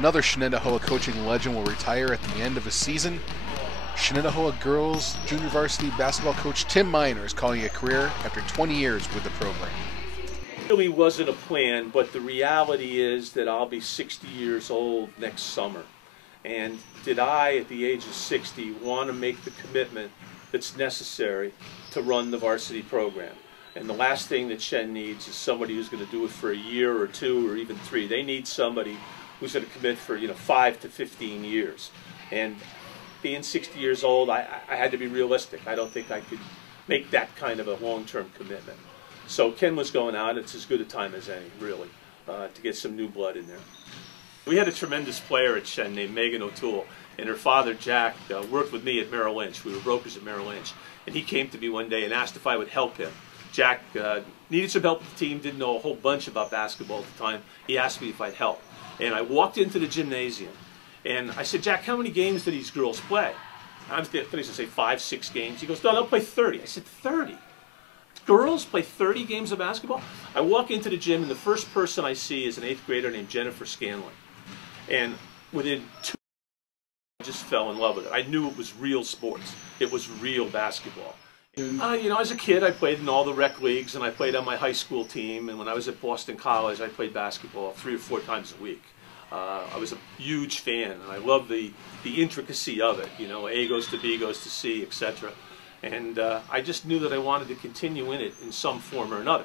Another Shenendehowa coaching legend will retire at the end of his season. Shenendehowa girls junior varsity basketball coach Tim Miner is calling it a career after 20 years with the program. It really wasn't a plan, but the reality is that I'll be 60 years old next summer. And did I, at the age of 60, want to make the commitment that's necessary to run the varsity program? And the last thing that Shen needs is somebody who's going to do it for a year or two or even 3. They need somebody who's going to commit for 5 to 15 years. And being 60 years old, I had to be realistic. I don't think I could make that kind of a long-term commitment. So Ken was going out. It's as good a time as any, really, to get some new blood in there. We had a tremendous player at Shen named Megan O'Toole, and her father, Jack, worked with me at Merrill Lynch. We were brokers at Merrill Lynch. And he came to me one day and asked if I would help him. Jack needed some help with the team, didn't know a whole bunch about basketball at the time. He asked me if I'd help. And I walked into the gymnasium, and I said, Jack, how many games do these girls play? I was going to say 5, 6 games. He goes, no, they'll play 30. I said, 30? Girls play 30 games of basketball? I walk into the gym, and the first person I see is an 8th grader named Jennifer Scanlon. And within 2 I just fell in love with it. I knew it was real sports. It was real basketball. As a kid, I played in all the rec leagues, and I played on my high school team. And when I was at Boston College, I played basketball 3 or 4 times a week. I was a huge fan, and I loved the intricacy of it. A goes to B goes to C, etc. And I just knew that I wanted to continue in it in some form or another.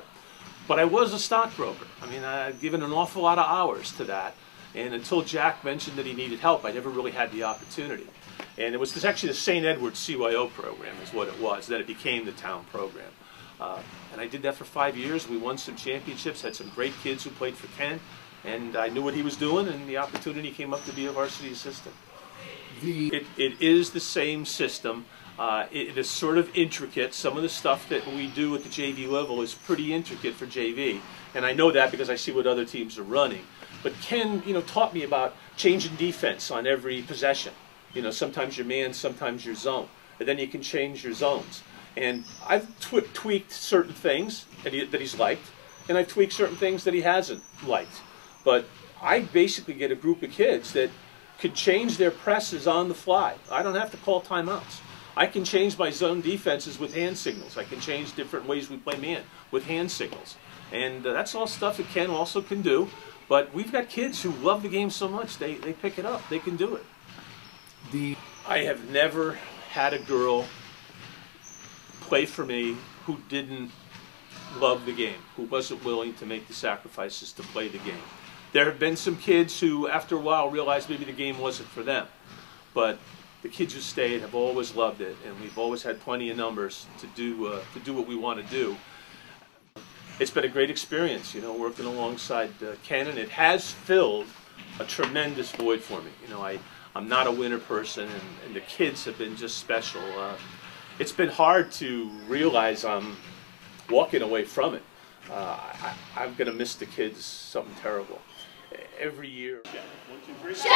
But I was a stockbroker. I mean, I'd given an awful lot of hours to that. And until Jack mentioned that he needed help, I never really had the opportunity. And it was actually the St. Edward's CYO program is what it was. Then it became the town program. And I did that for 5 years. We won some championships, had some great kids who played for Ken. And I knew what he was doing, and the opportunity came up to be a varsity assistant. It is the same system. It is sort of intricate. Some of the stuff that we do at the JV level is pretty intricate for JV. And I know that because I see what other teams are running. But Ken, taught me about changing defense on every possession. Sometimes your man, sometimes your zone. And then you can change your zones. And I've tweaked certain things that he's liked, and I've tweaked certain things that he hasn't liked. But I basically get a group of kids that could change their presses on the fly. I don't have to call timeouts. I can change my zone defenses with hand signals. I can change different ways we play man with hand signals. And that's all stuff that Ken also can do. But we've got kids who love the game so much, they pick it up. They can do it. I have never had a girl play for me who didn't love the game, who wasn't willing to make the sacrifices to play the game. There have been some kids who, after a while, realized maybe the game wasn't for them. But the kids who stayed have always loved it, and we've always had plenty of numbers to do what we want to do. It's been a great experience, working alongside Ken, and it has filled a tremendous void for me. I'm not a winner person, and the kids have been just special. It's been hard to realize I'm walking away from it. I'm going to miss the kids something terrible. Every year. 1, 2, 3.